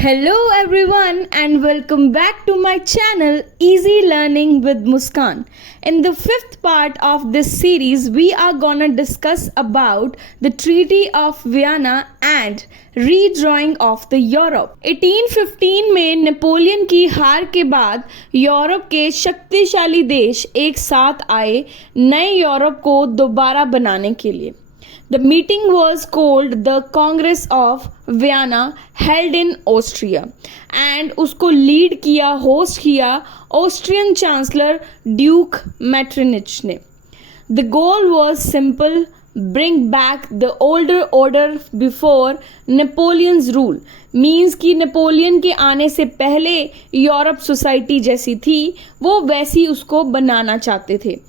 Hello everyone and welcome back to my channel Easy Learning with Muskan. In the fifth part of this series, we are gonna discuss about the Treaty of Vienna and redrawing of the Europe. 1815 में Napoleon की हार के बाद Europe के शक्तिशाली देश एक साथ आए नए यूरोप को दोबारा बनाने के लिए. The meeting was called the Congress of Vienna held in Austria and उसको लीड किया होस्ट किया ऑस्ट्रियन चांसलर ड्यूक मेटरनिच ने. The goal was simple, bring back the older order before Napoleon's rule. Means कि नेपोलियन के आने से पहले Europe society जैसी थी वो वैसी उसको बनाना चाहते थे.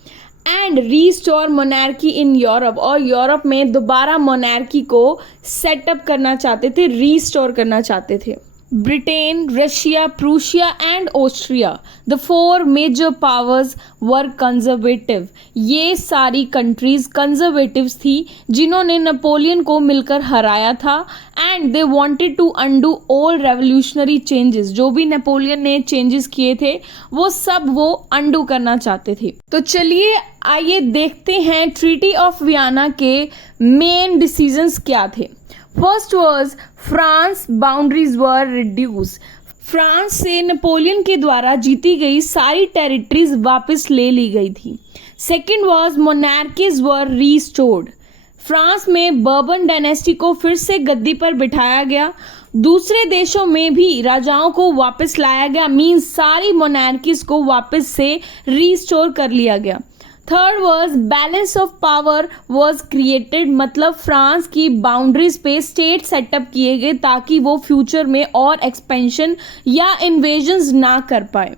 And restore monarchy in Europe, और यूरोप में दोबारा मोनार्की को सेटअप करना चाहते थे, रीस्टोर करना चाहते थे. Britain, Russia, Prussia and Austria, the four major powers were conservative. ये सारी कंट्रीज कंजर्वेटिव्स थी जिन्होंने नेपोलियन को मिलकर हराया था. And they wanted to undo all revolutionary changes. जो भी नेपोलियन ने चेंजेस किए थे वो सब वो अंडू करना चाहते थे. तो चलिए आइए देखते हैं ट्रीटी ऑफ वियना के मेन डिसीजंस क्या थे. First was France boundaries were reduce. France से नेपोलियन के द्वारा जीती गई सारी टेरिटरीज वापस ले ली गई थी. Second was monarchies were restored. France में बर्बन डायनेस्टी को फिर से गद्दी पर बिठाया गया. दूसरे देशों में भी राजाओं को वापस लाया गया. मीन्स सारी मोनार्कीज को वापस से रीस्टोर कर लिया गया. Third was balance of power was created. मतलब फ्रांस की बाउंड्रीज पे स्टेट सेटअप किए गए ताकि वो फ्यूचर में और एक्सपेंशन या इन्वेजन्स ना कर पाए.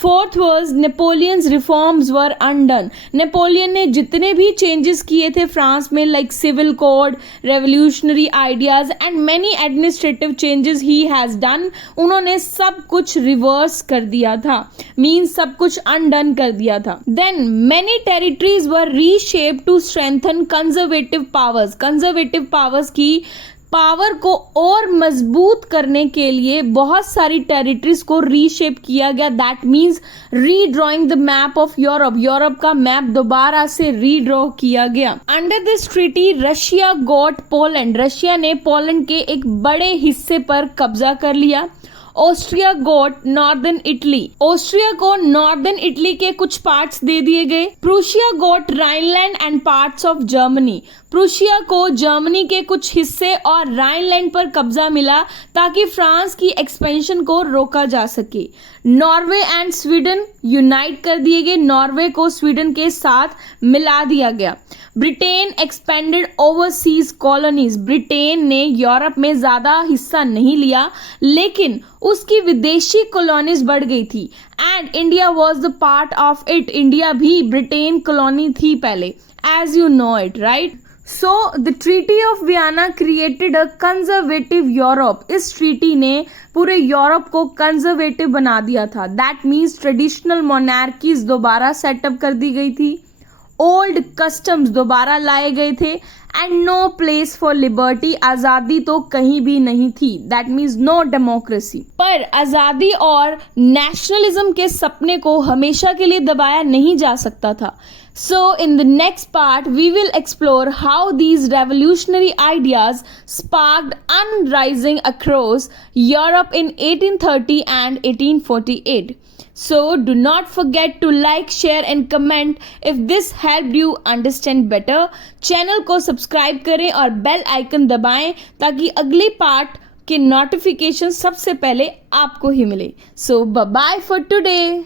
Fourth was Napoleon's reforms were undone. Napoleon ने जितने भी चेंजेस किए थे फ्रांस में, like civil code, revolutionary ideas and many administrative changes he has done, उन्होंने सब कुछ रिवर्स कर दिया था. मीन्स सब कुछ अनडन कर दिया था. Then many territories were reshaped to strengthen conservative powers. Conservative powers की पावर को और मजबूत करने के लिए बहुत सारी टेरिटरीज को रीशेप किया गया. That means redrawing the map of Europe. Europe का मैप दोबारा से रीड्रॉ किया गया. Under this treaty Russia got Poland. Russia ने पोलैंड के एक बड़े हिस्से पर कब्जा कर लिया. Austria got northern Italy. Austria को नॉर्दर्न इटली के कुछ पार्ट्स दे दिए गए. Prussia got Rhineland and parts of Germany. Prussia को जर्मनी के कुछ हिस्से और राइनलैंड पर कब्जा मिला ताकि फ्रांस की एक्सपेंशन को रोका जा सके. नॉर्वे एंड स्वीडन यूनाइट कर दिए गए. नॉर्वे को स्वीडन के साथ मिला दिया गया. Britain expanded overseas colonies. Britain ने यूरोप में ज्यादा हिस्सा नहीं लिया लेकिन उसकी विदेशी कॉलोनीज बढ़ गई थी. And India was the part of it. India भी ब्रिटेन कॉलोनी थी पहले, as you know it, right. So the treaty of Vienna created a conservative Europe. इस ट्रीटी ने पूरे यूरोप को कंजर्वेटिव बना दिया था. दैट मीन्स ट्रेडिशनल मोनार्कीज दोबारा सेटअप कर दी गई थी. ओल्ड कस्टम्स दोबारा लाए गए थे. And no place for liberty. आज़ादी तो कहीं भी नहीं थी. That means no democracy. पर आज़ादी और नेशनलिज्म के सपने को हमेशा के लिए दबाया नहीं जा सकता था. So in the next part we will explore how these revolutionary ideas sparked uprising across Europe in 1830 and 1848. So do not forget to like, share and comment if this helped you understand better. Channel को subscribe करें और bell icon दबाएं ताकि अगली part के notification सबसे पहले आपको ही मिले. So bye bye for today.